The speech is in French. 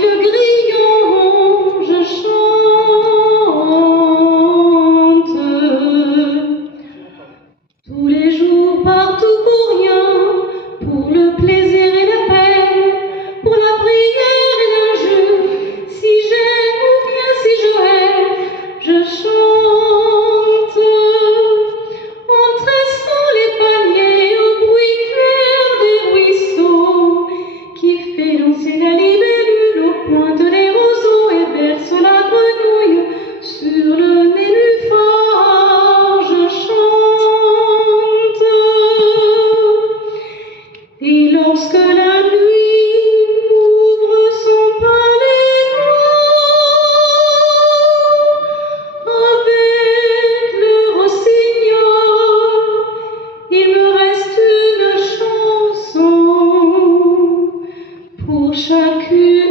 le grillon, je chante. Tous les jours, partout pour rien, pour le plaisir et la peine, pour la prière et l'injure, si j'aime ou bien si je hais, je chante. En tressant les paniers au bruit clair des ruisseaux, qui fait danser la libellule au pointe des roseaux et berce la grenouille sur le nénuphar, je chante. Et lorsque la nuit ouvre son palais noir avec le rossignol, il me reste une chanson pour chacune